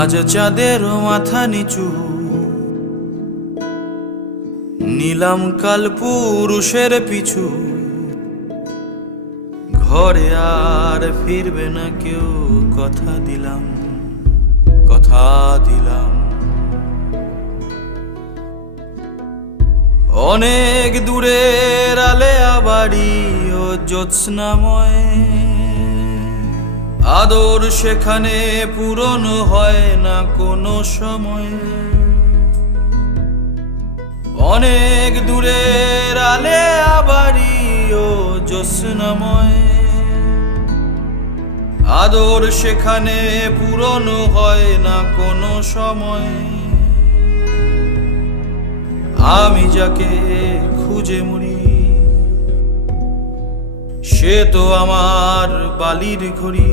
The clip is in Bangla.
আজ চাঁদের মাথা নিচু, নিলাম কাল পুরুষের পিছু। ঘরে আর ফিরবে না কেউ, কথা দিলাম, কথা দিলাম। অনেক দূরের আলেয়া বাড়ি ও জ্যোৎস্নাময়, আদর সেখানে পূরণ হয় না কোনো সময়। অনেক দূরের আলেয়া বাড়ি ও জ্যোৎস্নাময়, আদর সেখানে পূরণ হয় না কোনো সময়। আমি যাকে খুঁজে মরি, সে তো আমার বালির ঘড়ি।